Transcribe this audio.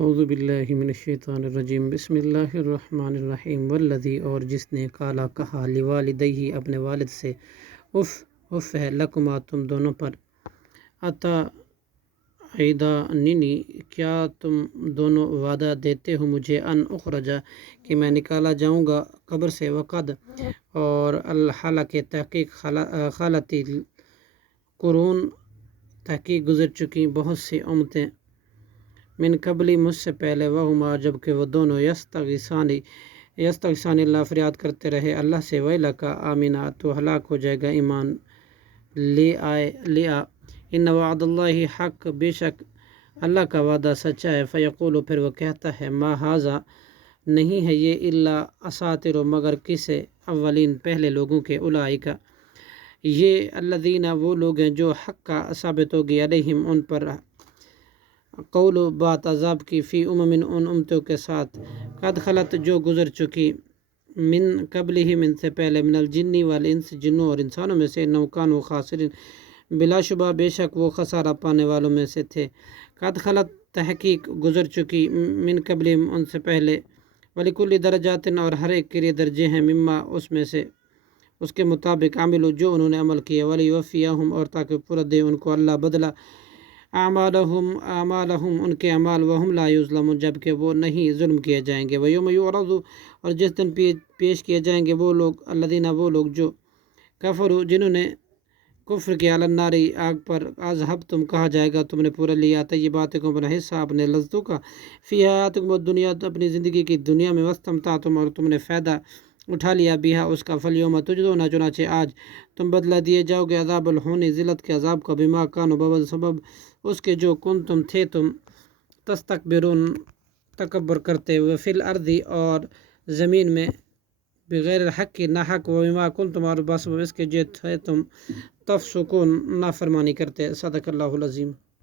اعوذ باللہ من الشیطان الرجیم بسم اللہ الرحمن الرحیم والذی اور جس نے قالا کہا لوالدیہ اپنے والد سے اف اف ہے لکما تم دونوں پر اتعیداننی کیا تم دونوں وعدہ دیتے ہو مجھے ان اخرجا کہ میں نکالا جاؤں گا قبر سے وقد اور الحالہ تحقیق خالتی قرون تحقیق گزر چکی بہت سی امتیں من قبلی مجھ سے پہلے وہما جب کہ وہ دونوں یستغیثان اللہ فریاد کرتے رہے اللہ سے ویلکا آمینہ تو ہلاک ہو جائے گا ایمان لے آ ان وعد اللہ حق بے شک اللہ کا وعدہ سچا ہے فیقول پھر وہ کہتا ہے ما ھذا نہیں ہے یہ الا اساطیر مگر کسے اولین پہلے لوگوں کے اولئک یہ الذین وہ لوگ ہیں جو حق کا ثابت ہوگی علیہم ان پر قول و بات عذاب کی فی ان امتوں کے ساتھ قد خلط جو گزر چکی من قبلہم ان سے پہلے من الجن والانس جنوں اور انسانوں میں سے انہم کانوا خاسرین بلا شبہ بے شک وہ خسارہ پانے والوں میں سے تھے قد خلط تحقیق گزر چکی من قبلہم ان سے پہلے ولکل درجات اور ہر ایک کے لیے درجے ہیں مما اس میں سے اس کے مطابق عملو جو انہوں نے عمل کیا ولیوفیہم اور تاکہ پورا دے ان کو اللہ بدلہ اعمالہم ان کے اعمال وہم لا یظلمون جب کہ وہ نہیں ظلم کیے جائیں گے ویوم یعرض اور جس دن پیش کیے جائیں گے وہ لوگ الذین وہ لوگ جو کفروا جنہوں نے کفر کیا علی النار آگ پر اذھبتم کہا جائے گا تم نے پورا لیا طیباتکم اپنا حصہ اپنے لذتوں کا فی حیاتکم الدنیا اپنی زندگی کی دنیا میں واستمتعتم اور تم نے فائدہ اٹھا لیا بیہا اس کا فالیوم تجزون چنانچہ آج تم بدلہ دیے جاؤ گے عذاب الہون ذلت کے عذاب کا بما کانوا بوجہ سبب اس کے جو تم تھے تستکبرون تکبر کرتے ہوئے فی الارض اور زمین میں بغیر الحق کی ناحق و بما کنتم اور بسبب اس کے جو تھے تم تفسقون نافرمانی کرتے صدق اللہ العظیم.